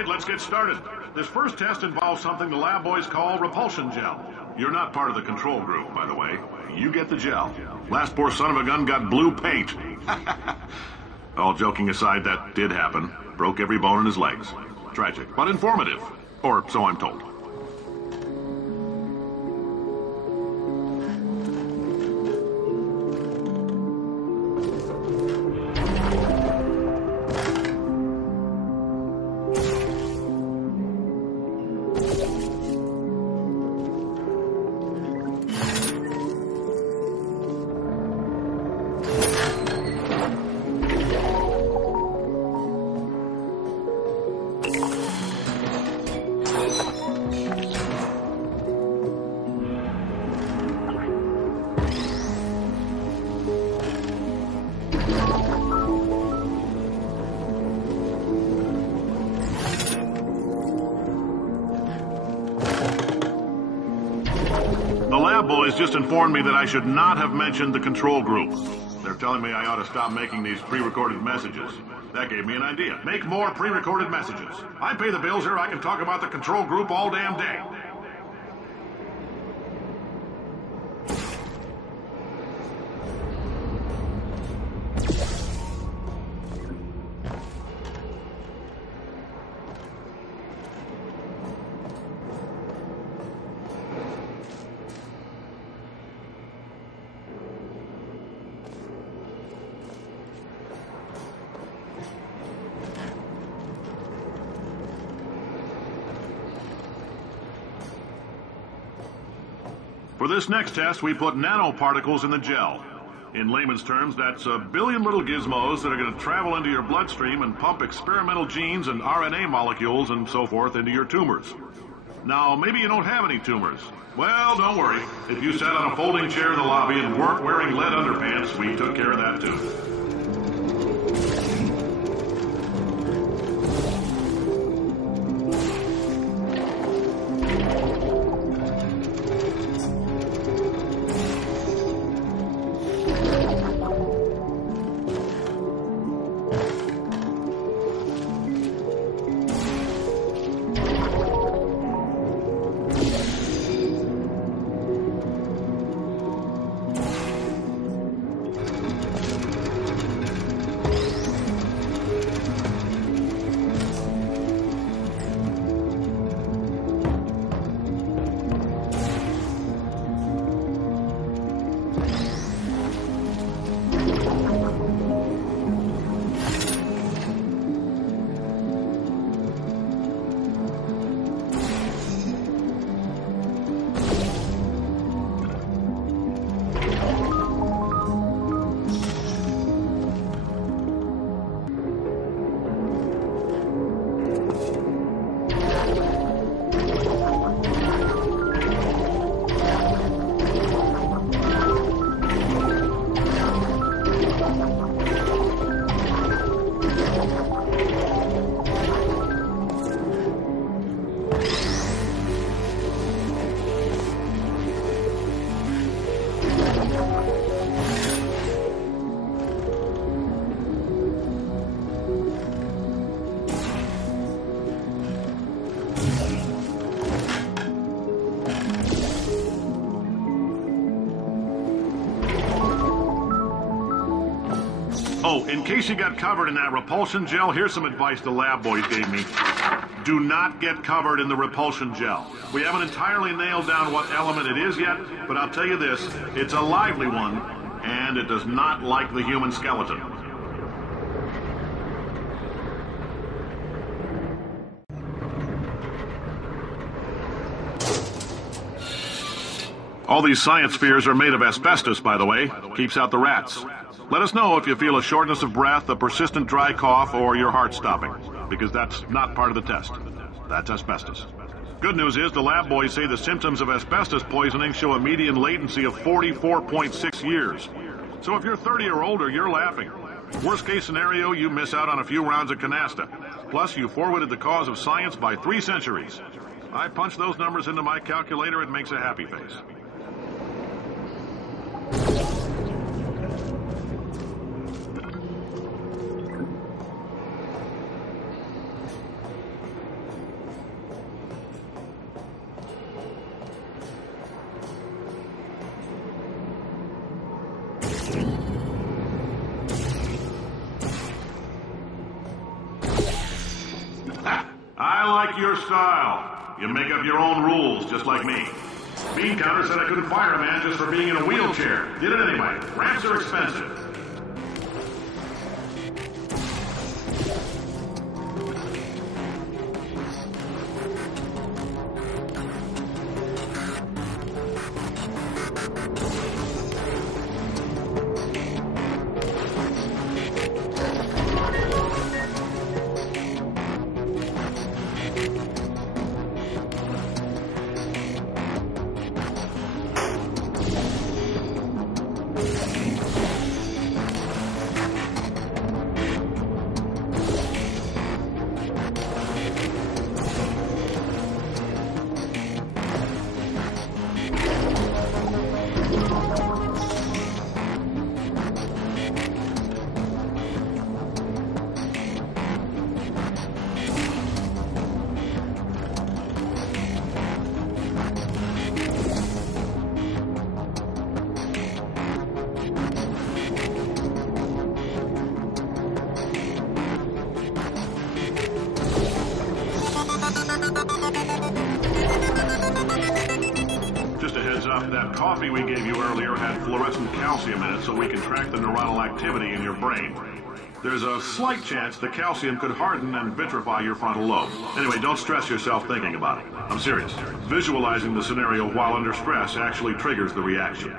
right, let's get started. This first test involves something the lab boys call repulsion gel. You're not part of the control group, by the way. You get the gel. Last poor son of a gun got blue paint. All joking aside, that did happen. Broke every bone in his legs. Tragic, but informative. Or so I'm told. Boys just informed me that I should not have mentioned the control group. They're telling me I ought to stop making these pre-recorded messages. That gave me an idea. Make more pre-recorded messages. I pay the bills here, I can talk about the control group all damn day. For this next test, we put nanoparticles in the gel. In layman's terms, that's a billion little gizmos that are going to travel into your bloodstream and pump experimental genes and RNA molecules and so forth into your tumors. Now, maybe you don't have any tumors. Well, don't worry. If you sat on a folding chair in the lobby and weren't wearing lead underpants, we took care of that too. Oh, in case you got covered in that repulsion gel, here's some advice the lab boys gave me. Do not get covered in the repulsion gel. We haven't entirely nailed down what element it is yet, but I'll tell you this, it's a lively one, and it does not like the human skeleton. All these science spheres are made of asbestos, by the way. Keeps out the rats. Let us know if you feel a shortness of breath, a persistent dry cough, or your heart stopping, because that's not part of the test. That's asbestos. Good news is the lab boys say the symptoms of asbestos poisoning show a median latency of 44.6 years. So if you're 30 or older, you're laughing. Worst case scenario, you miss out on a few rounds of canasta. Plus, you forwarded the cause of science by 3 centuries. I punch those numbers into my calculator, it makes a happy face. your style. You make up your own rules, just like me. Bean Counter said I couldn't fire a man just for being in a wheelchair. Did it anyway. Ramps are expensive. That coffee we gave you earlier had fluorescent calcium in it, so we can track the neuronal activity in your brain. There's a slight chance the calcium could harden and vitrify your frontal lobe. Anyway, don't stress yourself thinking about it. I'm serious. Visualizing the scenario while under stress actually triggers the reaction.